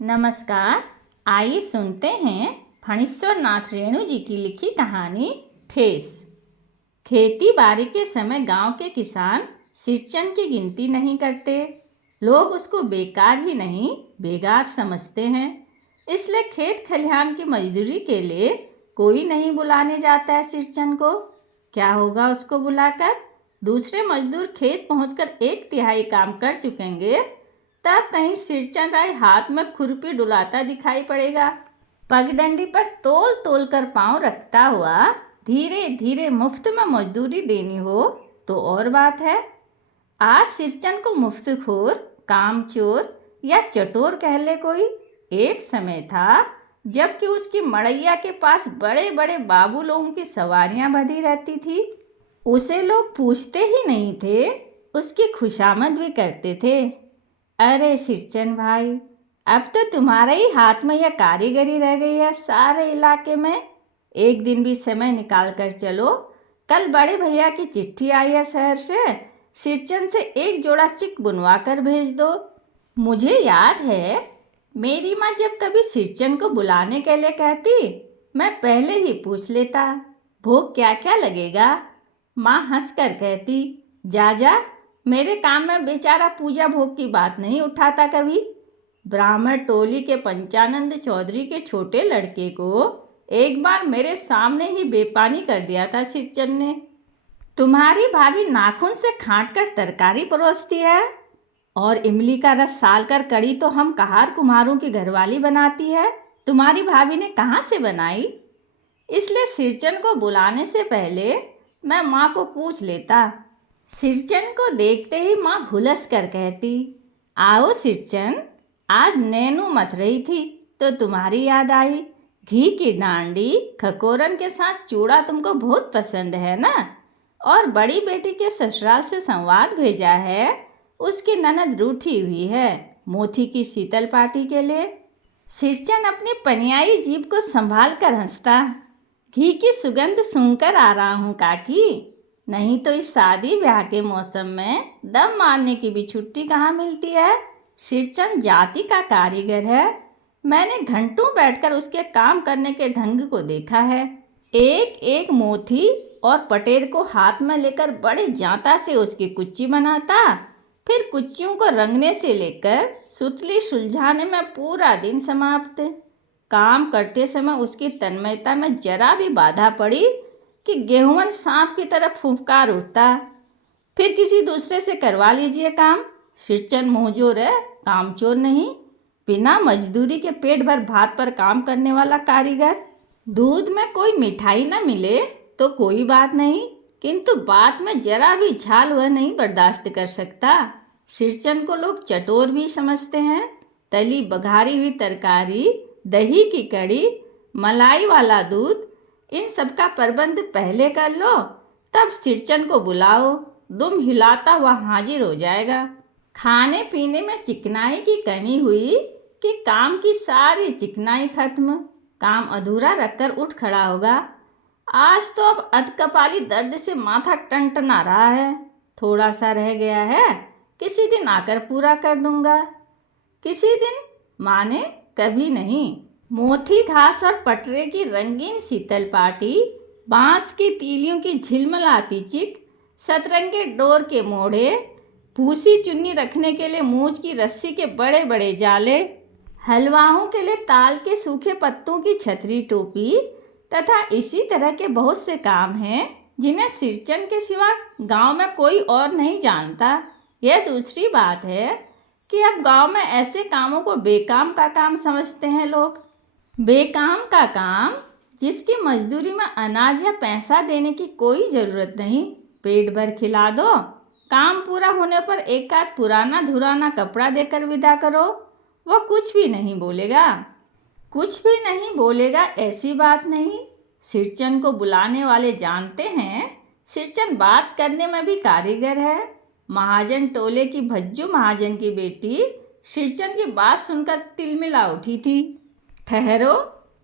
नमस्कार। आइए सुनते हैं फणीश्वर नाथ रेणु जी की लिखी कहानी ठेस। खेती बाड़ी के समय गांव के किसान सिरचन की गिनती नहीं करते। लोग उसको बेकार ही नहीं बेगार समझते हैं। इसलिए खेत खलिहान की मजदूरी के लिए कोई नहीं बुलाने जाता है सिरचन को। क्या होगा उसको बुलाकर? दूसरे मजदूर खेत पहुंचकर 1/3 काम कर चुकेंगे, तब कहीं सिरचन राय हाथ में खुरपी डुलाता दिखाई पड़ेगा। पगडंडी पर तोल तोल कर पांव रखता हुआ धीरे धीरे मुफ्त में मजदूरी देनी हो तो और बात है। आज सिरचन को मुफ्तखोर, कामचोर या चटोर कह ले कोई। एक समय था जबकि उसकी मड़ैया के पास बड़े बड़े बाबू लोगों की सवारियां बंधी रहती थी। उसे लोग पूछते ही नहीं थे, उसकी खुशामद भी करते थे। अरे सिरचन भाई, अब तो तुम्हारे ही हाथ में यह कारीगरी रह गई है सारे इलाके में। एक दिन भी समय निकाल कर चलो। कल बड़े भैया की चिट्ठी आई है शहर से, सिरचन से एक जोड़ा चिक बुनवा कर भेज दो। मुझे याद है मेरी माँ जब कभी सिरचन को बुलाने के लिए कहती, मैं पहले ही पूछ लेता, भोग क्या क्या लगेगा। माँ हंसकर कहती, जा जा, मेरे काम में बेचारा पूजा भोग की बात नहीं उठाता कभी। ब्राह्मण टोली के पंचानंद चौधरी के छोटे लड़के को एक बार मेरे सामने ही बेपानी कर दिया था सिरचन ने। तुम्हारी भाभी नाखून से खांट कर तरकारी परोसती है और इमली का रस साल कर कड़ी तो हम कहार कुम्हारों की घरवाली बनाती है। तुम्हारी भाभी ने कहाँ से बनाई? इसलिए सिरचन को बुलाने से पहले मैं माँ को पूछ लेता। सिरचन को देखते ही माँ हुलस कर कहती, आओ सिरचन, आज नैनू मत रही थी तो तुम्हारी याद आई। घी की डांडी खकोरन के साथ चूड़ा तुमको बहुत पसंद है ना। और बड़ी बेटी के ससुराल से संवाद भेजा है, उसकी ननद रूठी हुई है मोती की शीतल पार्टी के लिए। सिरचन अपनी पनियाई जीभ को संभाल कर हंसता, घी की सुगंध सूंघकर आ रहा हूँ काकी, नहीं तो इस शादी ब्याह के मौसम में दम मारने की भी छुट्टी कहाँ मिलती है। सिरचन जाति का कारीगर है। मैंने घंटों बैठकर उसके काम करने के ढंग को देखा है। एक एक मोती और पटेर को हाथ में लेकर बड़े जांता से उसकी कुच्ची बनाता, फिर कुच्चियों को रंगने से लेकर सुतली सुलझाने में पूरा दिन समाप्त। काम करते समय उसकी तन्मयता में जरा भी बाधा पड़ी कि गेहूं सांप की तरह फुफकार उठता। फिर किसी दूसरे से करवा लीजिए काम। सिरचन मुंहजोर है, कामचोर नहीं। बिना मजदूरी के पेट भर भात पर काम करने वाला कारीगर। दूध में कोई मिठाई न मिले तो कोई बात नहीं, किंतु बात में जरा भी झाल वह नहीं बर्दाश्त कर सकता। सिरचन को लोग चटोर भी समझते हैं। तली बघारी हुई तरकारी, दही की कड़ी, मलाई वाला दूध, इन सब का प्रबंध पहले कर लो, तब सिरचन को बुलाओ, दुम हिलाता हुआ हाजिर हो जाएगा। खाने पीने में चिकनाई की कमी हुई कि काम की सारी चिकनाई खत्म। काम अधूरा रखकर उठ खड़ा होगा। आज तो अब अधकपाली दर्द से माथा टनटना रहा है, थोड़ा सा रह गया है, किसी दिन आकर पूरा कर दूंगा। किसी दिन माने कभी नहीं। मोती घास और पटरे की रंगीन शीतल पार्टी, बांस की तीलियों की झिलमिलाती चिक, सतरंगे डोर के मोड़े, भूसी चुन्नी रखने के लिए मूंछ की रस्सी के बड़े बड़े जाले, हलवाओं के लिए ताल के सूखे पत्तों की छतरी टोपी तथा इसी तरह के बहुत से काम हैं जिन्हें सिरचन के सिवा गांव में कोई और नहीं जानता। यह दूसरी बात है कि अब गांव में ऐसे कामों को बेकाम का काम समझते हैं लोग। बेकाम का काम जिसकी मजदूरी में अनाज या पैसा देने की कोई ज़रूरत नहीं, पेट भर खिला दो, काम पूरा होने पर एक आध पुराना धुराना कपड़ा देकर विदा करो, वह कुछ भी नहीं बोलेगा। कुछ भी नहीं बोलेगा ऐसी बात नहीं। सिरचन को बुलाने वाले जानते हैं सिरचन बात करने में भी कारीगर है। महाजन टोले की भज्जू महाजन की बेटी सिरचन की बात सुनकर तिलमिला उठी थी। ठहरो,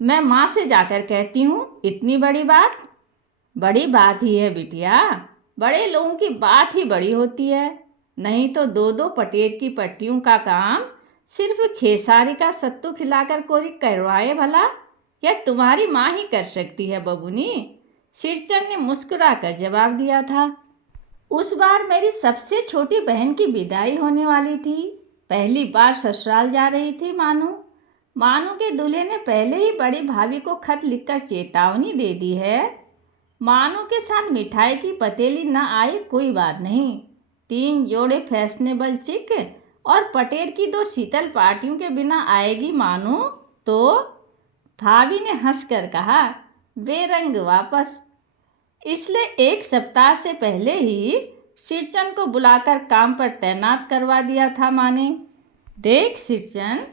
मैं माँ से जाकर कहती हूँ। इतनी बड़ी बात? बड़ी बात ही है बिटिया, बड़े लोगों की बात ही बड़ी होती है। नहीं तो दो दो पटेर की पट्टियों का काम सिर्फ खेसारी का सत्तू खिलाकर कोई करवाए भला, या तुम्हारी माँ ही कर सकती है बबुनी? सिरचन ने मुस्कुराकर जवाब दिया था। उस बार मेरी सबसे छोटी बहन की विदाई होने वाली थी। पहली बार ससुराल जा रही थी मानू। मानू के दूल्हे ने पहले ही बड़ी भाभी को खत लिखकर चेतावनी दे दी है। मानू के साथ मिठाई की पतेली न आई कोई बात नहीं, 3 जोड़े फैशनेबल चिक और पटेल की 2 शीतल पार्टियों के बिना आएगी मानू तो? भाभी ने हंसकर कहा, बेरंग वापस। इसलिए 1 सप्ताह से पहले ही सिरचन को बुलाकर काम पर तैनात करवा दिया था माँ ने। देख सिरचन,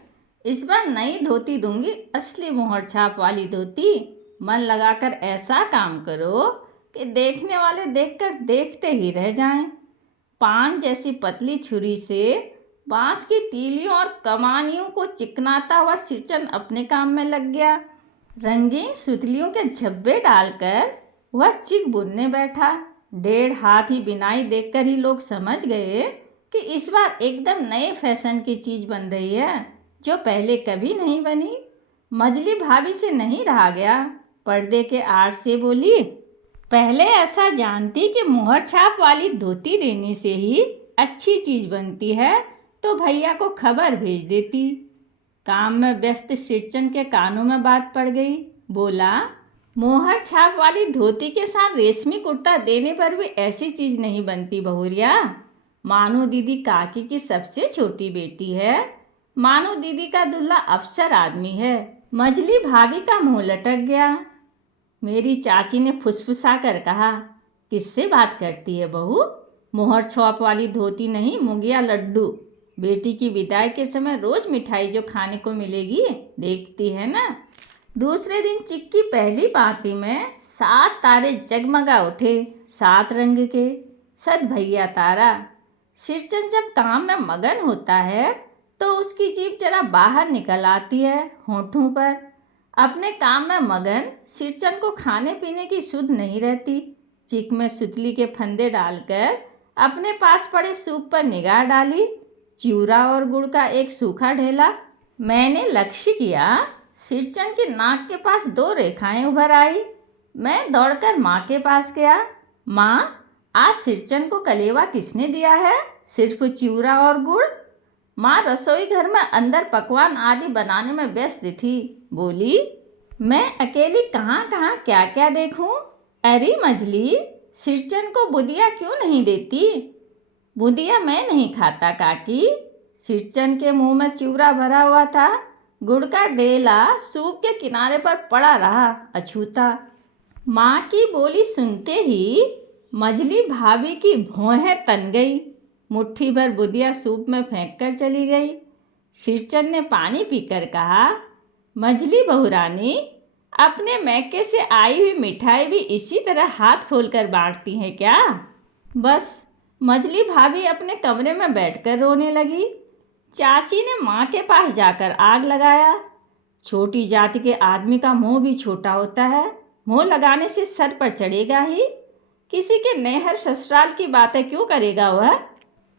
इस बार नई धोती दूंगी, असली मोहर छाप वाली धोती। मन लगाकर ऐसा काम करो कि देखने वाले देखकर देखते ही रह जाएं। पान जैसी पतली छुरी से बांस की तीलियों और कमानियों को चिकनाता हुआ सिरचन अपने काम में लग गया। रंगीन सुतलियों के झब्बे डालकर वह चिक बुनने बैठा। 1.5 हाथ ही बिनाई देखकर ही लोग समझ गए कि इस बार एकदम नए फैशन की चीज बन रही है, जो पहले कभी नहीं बनी। मजली भाभी से नहीं रहा गया, पर्दे के आड़ से बोली, पहले ऐसा जानती कि मोहर छाप वाली धोती देने से ही अच्छी चीज बनती है तो भैया को खबर भेज देती। काम में व्यस्त सिरचन के कानों में बात पड़ गई। बोला, मोहर छाप वाली धोती के साथ रेशमी कुर्ता देने पर भी ऐसी चीज नहीं बनती बहुरिया। मानू दीदी काकी की सबसे छोटी बेटी है। मानू दीदी का दूल्हा अफसर आदमी है। मजली भाभी का मुंह लटक गया। मेरी चाची ने फुसफुसा कर कहा, किससे बात करती है बहू? मोहर छाप वाली धोती नहीं, मुगिया लड्डू। बेटी की विदाई के समय रोज मिठाई जो खाने को मिलेगी, देखती है ना। दूसरे दिन चिक की पहली पार्टी में 7 तारे जगमगा उठे, 7 रंग के। सद भैया तारा। सिरचन जब काम में मगन होता है तो उसकी जीभ जरा बाहर निकल आती है होठों पर। अपने काम में मगन सिरचन को खाने पीने की सुध नहीं रहती। चिक में सुतली के फंदे डालकर अपने पास पड़े सूप पर निगाह डाली। चिवड़ा और गुड़ का एक सूखा ढेला। मैंने लक्ष्य किया, सिरचन की नाक के पास 2 रेखाएं उभर आई। मैं दौड़कर माँ के पास गया। माँ, आज सिरचन को कलेवा किसने दिया है? सिर्फ चिवड़ा और गुड़? माँ रसोई घर में अंदर पकवान आदि बनाने में व्यस्त थी। बोली, मैं अकेली कहाँ कहाँ क्या क्या देखूं? अरे मजली, सिरचन को बुदिया क्यों नहीं देती? बुदिया मैं नहीं खाता काकी। सिरचन के मुंह में चिवड़ा भरा हुआ था। गुड़ का ढेला सूप के किनारे पर पड़ा रहा अछूता। माँ की बोली सुनते ही मजली भाभी की भौहें तन गई। मुट्ठी भर बुदिया सूप में फेंक कर चली गई। सिरचन ने पानी पीकर कहा, मजली बहुरानी, अपने मैके से आई हुई मिठाई भी इसी तरह हाथ खोलकर बांटती हैं क्या? बस मजली भाभी अपने कमरे में बैठकर रोने लगी। चाची ने माँ के पास जाकर आग लगाया। छोटी जाति के आदमी का मुंह भी छोटा होता है, मुंह लगाने से सर पर चढ़ेगा ही। किसी के नैहर ससुराल की बातें क्यों करेगा वह?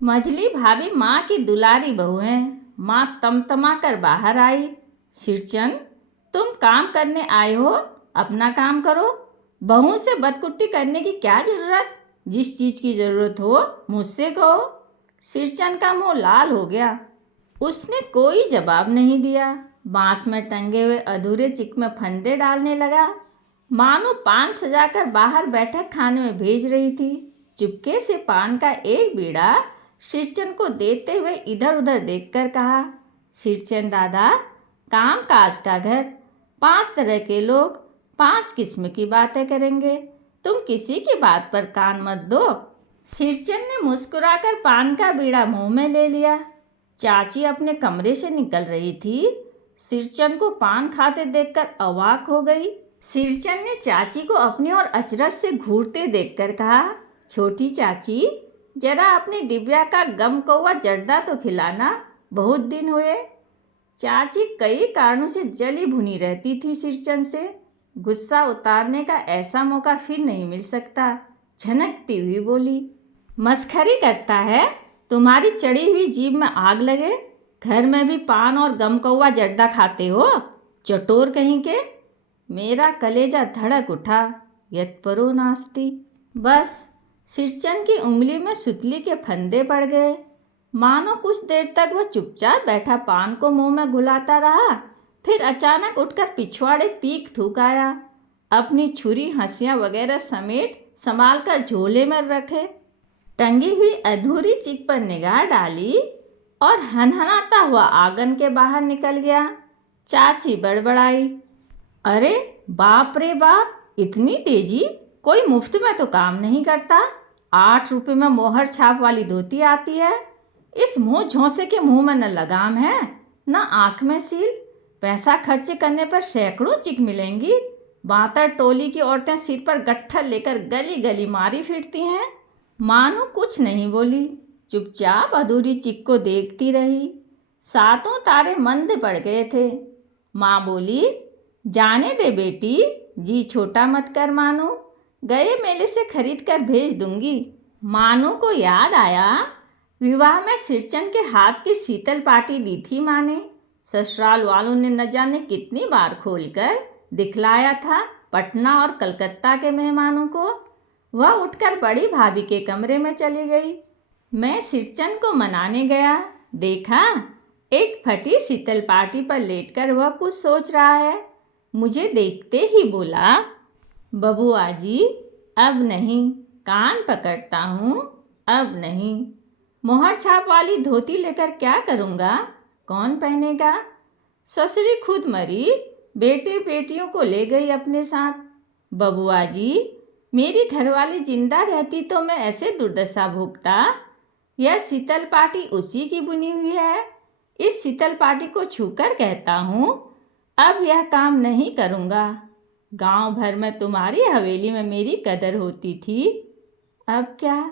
मजली भाभी माँ की दुलारी बहू है। माँ तमतमा कर बाहर आई। सिरचन, तुम काम करने आए हो, अपना काम करो। बहू से बदकुट्टी करने की क्या जरूरत? जिस चीज की जरूरत हो मुझसे कहो। सिरचन का मुंह लाल हो गया। उसने कोई जवाब नहीं दिया। बांस में टंगे हुए अधूरे चिक में फंदे डालने लगा। मानो पान सजाकर बाहर बैठक खाने में भेज रही थी। चुपके से पान का एक बीड़ा सिरचन को देते हुए इधर उधर देखकर कहा, सिरचन दादा, काम काज का घर, 5 तरह के लोग, 5 किस्म की बातें करेंगे। तुम किसी की बात पर कान मत दो। सिरचन ने मुस्कुराकर पान का बीड़ा मुंह में ले लिया। चाची अपने कमरे से निकल रही थी। सिरचन को पान खाते देखकर अवाक हो गई। सिरचन ने चाची को अपनी ओर अचरज से घूरते देखकर कहा, छोटी चाची, जरा अपनी डिबिया का गम कौवा जर्दा तो खिलाना, बहुत दिन हुए। चाची कई कारणों से जली भुनी रहती थी सिरचन से। गुस्सा उतारने का ऐसा मौका फिर नहीं मिल सकता। झनकती हुई बोली, मस्खरी करता है? तुम्हारी चढ़ी हुई जीभ में आग लगे। घर में भी पान और गमकौवा जर्दा खाते हो, चटोर कहीं के। मेरा कलेजा धड़क उठा। यत्परो नास्ति। बस सिरचन की उंगली में सुतली के फंदे पड़ गए। मानो कुछ देर तक वह चुपचाप बैठा पान को मुंह में घुलाता रहा, फिर अचानक उठकर पिछवाड़े पीक थूक आया। अपनी छुरी हंसियाँ वगैरह समेट संभाल कर झोले में रखे, टंगी हुई अधूरी चिक पर निगाह डाली और हनहनाता हुआ आंगन के बाहर निकल गया। चाची बड़बड़ाई, अरे बाप रे बाप, इतनी तेजी! कोई मुफ्त में तो काम नहीं करता। 8 रुपये में मोहर छाप वाली धोती आती है। इस मुँह झोंसे के मुंह में न लगाम है न आँख में सील। पैसा खर्च करने पर सैकड़ों चिक मिलेंगी। बातर टोली की औरतें सिर पर गट्ठर लेकर गली गली मारी फिरती हैं। मानो कुछ नहीं बोली, चुपचाप अधूरी चिक को देखती रही। सातों तारे मंद पड़ गए थे। माँ बोली, जाने दे बेटी, जी छोटा मत कर मानो, गए मेले से खरीद कर भेज दूंगी। मानो को याद आया, विवाह में सिरचन के हाथ की शीतल पाटी दी थी माँ ने। ससुराल वालों ने न जाने कितनी बार खोलकर दिखलाया था पटना और कलकत्ता के मेहमानों को। वह उठकर बड़ी भाभी के कमरे में चली गई। मैं सिरचन को मनाने गया, देखा एक फटी शीतल पाटी पर लेटकर वह कुछ सोच रहा है। मुझे देखते ही बोला, बबुआ जी अब नहीं, कान पकड़ता हूँ, अब नहीं। मोहर छाप वाली धोती लेकर क्या करूँगा, कौन पहनेगा? ससुरी खुद मरी, बेटे बेटियों को ले गई अपने साथ। बबुआ जी, मेरी घरवाली जिंदा रहती तो मैं ऐसे दुर्दशा भोगता। यह शीतल पाटी उसी की बुनी हुई है। इस शीतल पाटी को छूकर कहता हूँ, अब यह काम नहीं करूँगा। गांव भर में तुम्हारी हवेली में मेरी कदर होती थी, अब क्या?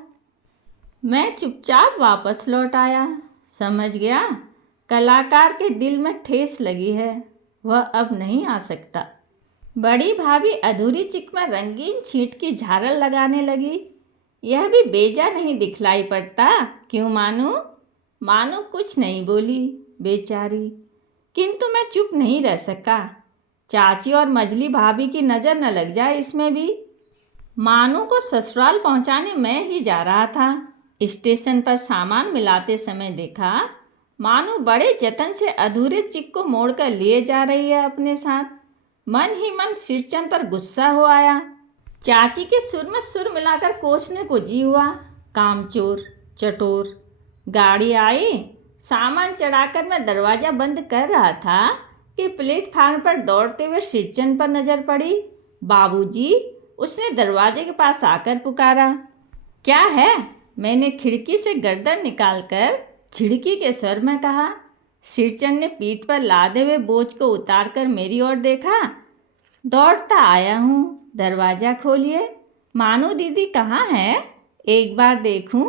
मैं चुपचाप वापस लौट आया। समझ गया कलाकार के दिल में ठेस लगी है, वह अब नहीं आ सकता। बड़ी भाभी अधूरी चिक में रंगीन छींट की झालर लगाने लगी। यह भी बेजा नहीं दिखलाई पड़ता, क्यों मानू? मानू कुछ नहीं बोली, बेचारी। किंतु मैं चुप नहीं रह सका। चाची और मझली भाभी की नज़र न लग जाए इसमें भी। मानू को ससुराल पहुंचाने मैं ही जा रहा था। स्टेशन पर सामान मिलाते समय देखा, मानू बड़े जतन से अधूरे चिक को मोड़कर लिए जा रही है अपने साथ। मन ही मन सिरचन पर गुस्सा हो आया। चाची के सुर में सुर मिलाकर कोसने को जी हुआ, कामचोर, चटोर। गाड़ी आई, सामान चढ़ाकर मैं दरवाज़ा बंद कर रहा था कि प्लेटफार्म पर दौड़ते हुए सिरचन पर नज़र पड़ी। बाबूजी, उसने दरवाजे के पास आकर पुकारा। क्या है? मैंने खिड़की से गर्दन निकालकर झिड़की के स्वर में कहा। सिरचन ने पीठ पर लादे हुए बोझ को उतारकर मेरी ओर देखा। दौड़ता आया हूँ, दरवाज़ा खोलिए। मानू दीदी कहाँ है, एक बार देखूं।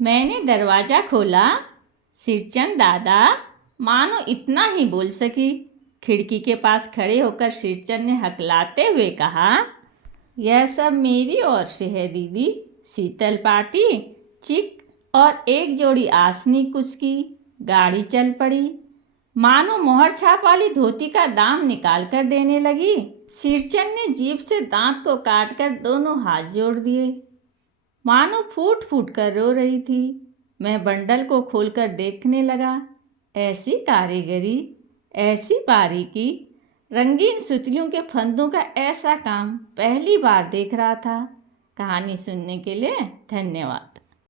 मैंने दरवाज़ा खोला। सिरचन दादा, मानो इतना ही बोल सकी। खिड़की के पास खड़े होकर सिरचन ने हकलाते हुए कहा, यह सब मेरी ओर से है दीदी। शीतल पाटी, चिक और एक जोड़ी आसनी कुछ की। गाड़ी चल पड़ी। मानो मोहर छाप वाली धोती का दाम निकाल कर देने लगी। सिरचन ने जीभ से दांत को काटकर दोनों हाथ जोड़ दिए। मानो फूट फूट कर रो रही थी। मैं बंडल को खोलकर देखने लगा। ऐसी कारीगरी, ऐसी बारीकी, रंगीन सुतलियों के फंदों का ऐसा काम पहली बार देख रहा था। कहानी सुनने के लिए धन्यवाद।